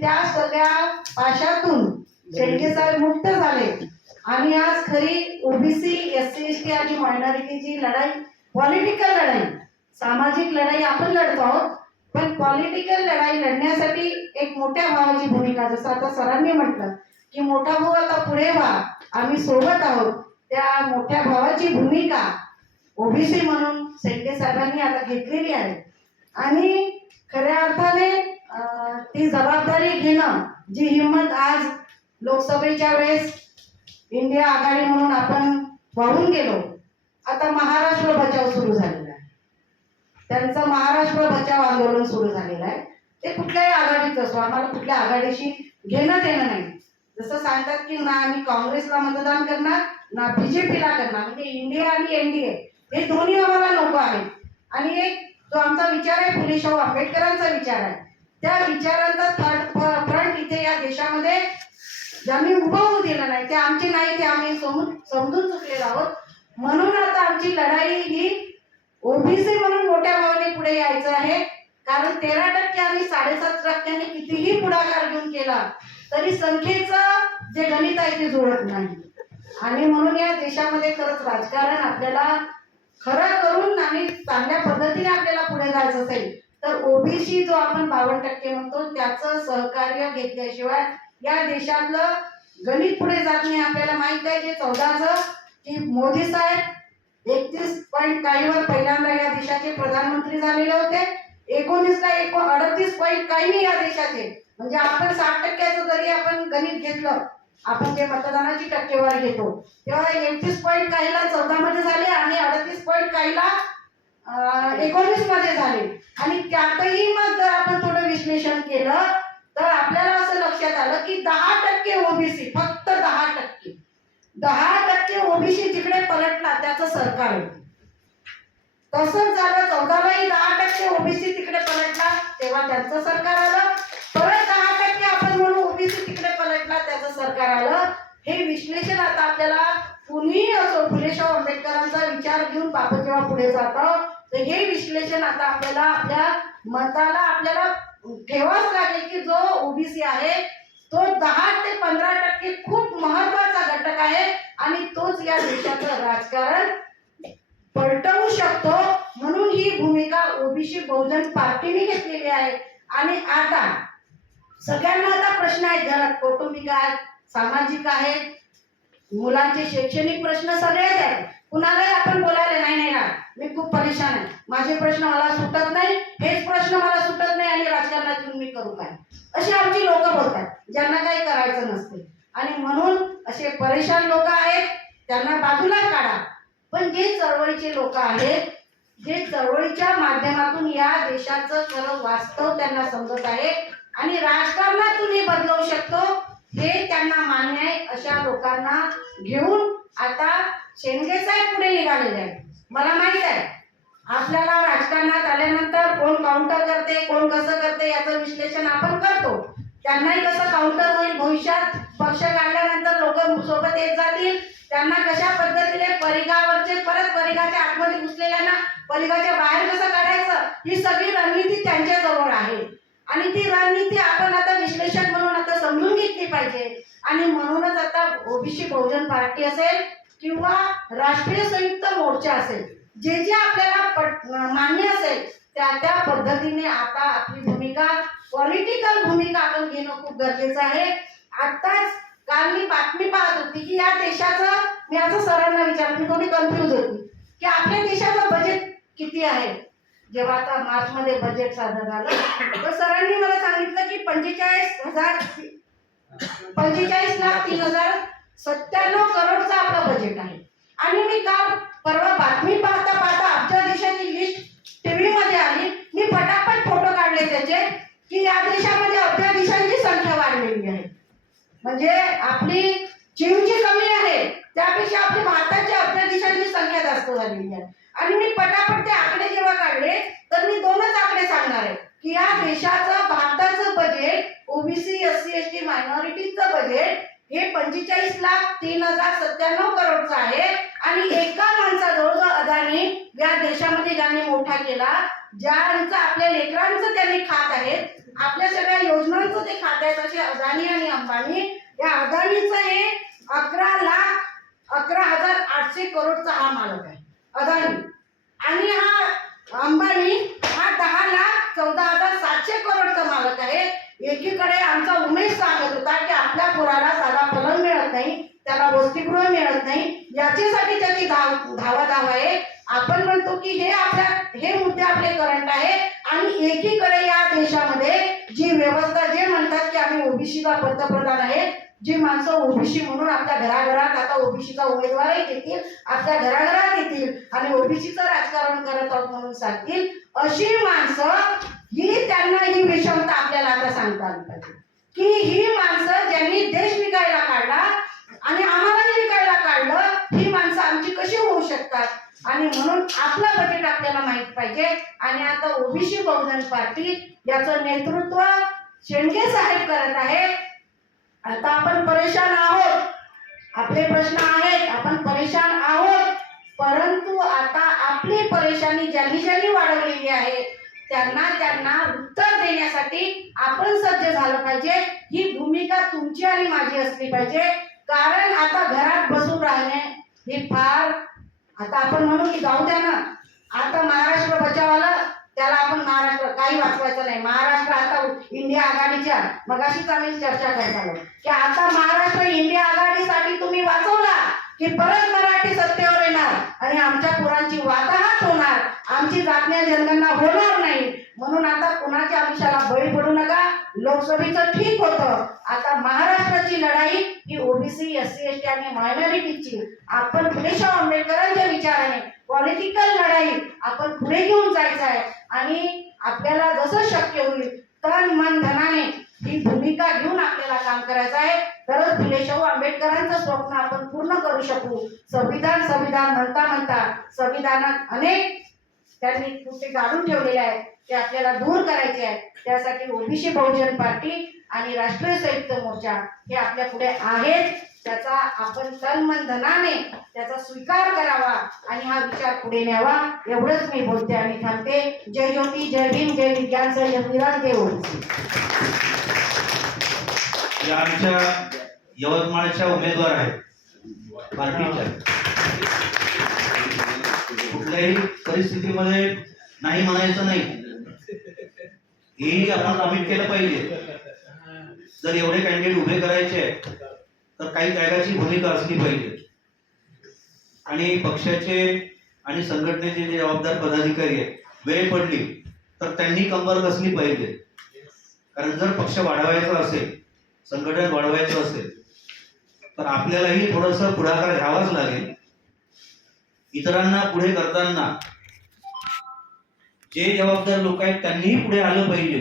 त्या सगळ्या पाशातून शेळके साहेब मुक्त झाले आणि आज खरी ओबीसी एससी एसटी आणि मायनॉरिटीची लढाई, पॉलिटिकल लढाई, सामाजिक लढाई आपण लढतो आहोत, पण पॉलिटिकल लढाई लढण्यासाठी एक मोठ्या भावाची भूमिका, जसं आता सरांनी म्हटलं की मोठा भाऊ आता पुढे व्हा, आम्ही सोबत आहोत, त्या मोठ्या भावाची भूमिका ओबीसी म्हणून शेळके साहेबांनी आता घेतलेली आहे. आणि खऱ्या अर्थाने ती जबाबदारी घेणं, जी हिंमत आज लोकसभेच्या वेळेस इंडिया आघाडी म्हणून आपण वाहून गेलो. आता महाराष्ट्र बचाव सुरू झालेला आहे, त्यांचं महाराष्ट्र बचाव आंदोलन सुरू झालेलं आहे. ते कुठल्याही आघाडीत असो, आम्हाला कुठल्या आघाडीशी घेणं देणं नाही. जसं सांगतात की ना आम्ही काँग्रेसला मतदान करणार ना बीजेपीला करणार, म्हणजे इंडिया आणि एनडीए हे दोन्ही आम्हाला नको आहेत. आणि एक जो आमचा विचार आहे फुले शाहू आंबेडकरांचा विचार आहे, त्या विचारांचा थर्ड फ्रंट इथे या देशामध्ये ज्यांनी उभं होऊ दिलं नाही, ते आमचे नाही, ते आम्ही समजून चुकलेलो आहोत. म्हणून आता आमची लढाई ही ओबीसी म्हणून मोठ्या भावाने पुढे यायचं आहे. कारण 13% आणि 7.5% कितीही पुढाकार घेऊन केला तरी संख्येचं जे गणित आहे ते जुळत नाही. आणि म्हणून या देशामध्ये खरंच राजकारण आपल्याला खरं करून आणि चांगल्या पद्धतीने आपल्याला पुढे जायचं असेल तर ओबीसी जो आपण 52% म्हणतो त्याचं सहकार्य घेतल्याशिवाय या देशातलं गणित पुढे जात नाही. आपल्याला माहित आहे की 14चं की मोदी साहेब 31 पॉईंट काहीवर पहिल्यांदा या देशाचे प्रधानमंत्री झालेले होते. 19ला 38 पॉईंट काही या देशाचे, म्हणजे आपण 60%चं जरी आपण गणित घेतलं, आपण जे मतदानाची टक्केवारी घेतो तेव्हा 31 पॉईंट काहीला 14 मध्ये झाले आणि 38 पॉईंट काहीला 19 मध्ये झाले. आणि त्यातही मग जर आपण थोडं विश्लेषण केलं तर आपल्याला असं लक्षात आलं की 10% ओबीसी, फक्त 10% ओबीसी जिकडे पलटला त्याचं सरकार होतं. तसंच झालं 14लाही 10% ओबीसी तिकडे पलटला तेव्हा त्यांचं सरकार आलं. परत 10% आपण म्हणून ओबीसी तिकडे पलटला त्याचं सरकार आलं. हे विश्लेषण आता आपल्याला कुणीही असो, फुले शाहू आंबेडकरांचा विचार घेऊन आपण जेव्हा पुढे जातो तर हे विश्लेषण आता आपल्याला आपल्या मताला आपल्याला ठेवाच लागेल की जो ओबीसी आहे तो 10 ते 15% खूप महत्वाचा घटक आहे आणि तोच या देशाचं राजकारण पलटवू शकतो. म्हणून ही भूमिका ओबीसी बहुजन पार्टीने घेतलेली आहे. आणि आता सगळ्यांना आता प्रश्न आहेत, घरात कौटुंबिक आहेत, सामाजिक आहेत, मुलांचे शैक्षणिक प्रश्न सगळेच आहेत. कुणालाही आपण बोलायला नाही ना मी खूप परेशान आहे, माझे प्रश्न मला सुटत नाही, हेच प्रश्न मला सुटत नाही आणि राजकारणात येऊन मी करू काय, अशी आमची लोक बोलतात ज्यांना काही करायचं नसते. आणि म्हणून असे परेशान लोक आहेत त्यांना बाजूला काढा. पण जे चळवळीचे लोक आहेत, जे चळवळीच्या माध्यमातून या देशाचं खरं वास्तव त्यांना समजत आहे आणि राजकारणातून हे बदलवू शकतो हे त्यांना मान्य आहे, अशा लोकांना घेऊन आता शेंडगे साहेब पुढे निघालेले आहेत. मला माहित आहे आपल्याला राजकारणात आल्यानंतर कोण काउंटर करते, कोण कसं करते याचं विश्लेषण आपण करतो. त्यांनाही कसं काउंटर होईल, भविष्यात पक्ष काढल्यानंतर लोक सोबत येत जातील, त्यांना कशा पद्धतीने परिघावरचे परत परिघाच्या आतमध्ये घुसलेल्यांना परिघाच्या बाहेर कसं काढायचं, ही सगळी रणनीती त्यांच्या जवळ आहे. आणि ती रणनीती आपण आता विश्लेषक म्हणून आता समजून घेतली पाहिजे. आणि म्हणूनच आता ओबीसी बहुजन पार्टी असेल किंवा राष्ट्रीय संयुक्त मोर्चा असेल, जे जे आपल्याला मान्य असेल त्या त्या पद्धतीने आता आपली भूमिका, पॉलिटिकल भूमिका आपण घेणं खूप गरजेचं आहे. आताच काल मी बातमी पाहत होती की या देशाचं, मी आता सरांना विचारलं, मी थोडी कन्फ्यूज होती की आपल्या देशाचं बजेट किती आहे. जेव्हा आता मार्च मध्ये बजेट सादर झालं तर सरांनी मला सांगितलं की 45,03,097 करोडचं आपलं बजेट आहे. आणि मी काल परवा बातमी पाहता पाहता अब्जा देशाची लिस्ट टीव्ही मध्ये आली, मी फटाफट फोटो काढले त्याचे की या देशामध्ये अब्जा देशांची संख्या वाढलेली आहे. म्हणजे आपली चीनची कमी आहे त्यापेक्षा आपली भारताच्या अब्जा देशांची संख्या जास्त झालेली आहे. आणि मी पटापट ते आकडे जेव्हा काढले तर मी दोनच आकडे सांगणार आहे की या देशाचं, भारताचं बजेट ओबीसी एससी एसटी मायनॉरिटीचं बजेट हे 45,03,097 करोडचं आहे. आणि एका माणसाजवळ अदानी या देशामध्ये ज्यांनी मोठा केला, ज्यांचं आपल्या लेकरांचं त्यांनी खात आहेत, आपल्या सगळ्या योजनांचं ते खात आहेत, अंबानी, या अदानीचं हे 11,0800 करोडचा हा मालक आहे अदानी, आणि हा अंबानी हा 10,14,700 करोडचा मालक आहे. एकीकडे आमचा उमेश सांगत होता की आपल्या पोराला साधा पलंग मिळत नाही, त्याला वसतिगृह मिळत नाही, याच्यासाठी त्याची धावाधाव आहे. आपण म्हणतो की हे मुद्दे आपले करंट आहे, आणि एकीकडे या देशामध्ये जी व्यवस्था, जे म्हणतात की आम्ही ओबीसीला पंतप्रधान आहे, जी माणसं ओबीसी म्हणून आपल्या घराघरात आता ओबीसीचा उमेदवारही देतील, आपल्या घराघरात येतील आणि ओबीसीचं राजकारण करत आहोत म्हणून सांगतील, अशी माणसं त्यांना ही विषमता आपल्याला आता सांगता आली पाहिजे की ही माणसं ज्यांनी देश विकायला काढला आणि आम्हाला विकायला काढलं, ही माणसं आमची कशी होऊ शकतात. आणि म्हणून आपलं बजेट आपल्याला माहित पाहिजे. आणि आता ओबीसी बहुजन पार्टी याचं नेतृत्व शेंडगे साहेब करत आहे. आता आपण परेशान आहोत, आपले प्रश्न आहेत, आपण परेशान आहोत, परंतु आता आपली परेशानी ज्यांनी वाढवलेली आहे त्यांना उत्तर देण्यासाठी आपण सज्ज झालं पाहिजे. ही भूमिका तुमची आणि माझी असली पाहिजे. कारण आता घरात बसून राहणे ही फार, आता आपण म्हणू की जाऊ द्या ना, आता महाराष्ट्र बचावाला त्याला आपण महाराष्ट्र काही वाचवायचं नाही. महाराष्ट्र आता इंडिया आघाडीच्या, मगाशीच आम्ही चर्चा करत आलो की आता महाराष्ट्र इंडिया आघाडीसाठी तुम्ही वाचवला की परत मराठी सत्तेवर येणार आणि आमच्या पोरांची वाताहत होणार, आमची जातन्या जनगणना होणार नाही. म्हणून आता कुणाच्या आयुष्याला बळी पडू नका. लोकसभेचं ठीक होतं, आता महाराष्ट्राची लढाई ही ओबीसी, SC, ST आणि मायनॉरिटीची. आपण फुले शाहू आंबेडकरांच्या विचाराने पॉलिटिकल लढाई आपण पुढे घेऊन जायचं आहे, आणि आपल्याला जसं शक्य होईल तन मन धनाने ही भूमिका घेऊन आपल्याला काम करायचं आहे. तरच फुले शाहू आंबेडकरांचं स्वप्न आपण पूर्ण करू शकू. संविधान म्हणता संविधानात अनेक त्यांनी कुठे गाडून ठेवलेले आहेत, ते आपल्याला दूर करायचे आहे. त्यासाठी ओबीसी बहुजन पार्टी आणि राष्ट्रीय संयुक्त मोर्चा हे आपल्या पुढे आहेत. त्याचा आपण तन मन धनाने त्याचा स्वीकार करावा आणि हा विचार पुढे न्यावा. एवढंच मी बोलते आणि थांबते. जय ज्योती, जय भीम, जय विज्ञान, जय विराज, जय ओबीसी. आमच्या यवतमाळच्या उमेदवार आहेत पार्टीच्या, कुठल्याही परिस्थितीमध्ये नाही म्हणायचं नाही, हेही आपण कमिट केलं पाहिजे. जर एवढे कॅन्डिडेट उभे करायचे तर काही त्यागाची भूमिका असली पाहिजे. आणि पक्षाचे आणि संघटनेचे जे जबाबदार पदाधिकारी आहेत, वेळ पडली तर त्यांनी कंबर कसली पाहिजे. कारण जर पक्ष वाढवायचा असेल, संघटन वाढवायचं असेल तर आपल्यालाही थोडंसं पुढाकार घ्यावाच लागेल. इतरांना पुढे करताना जे जबाबदार लोक आहेत त्यांनीही पुढे आलं पाहिजे.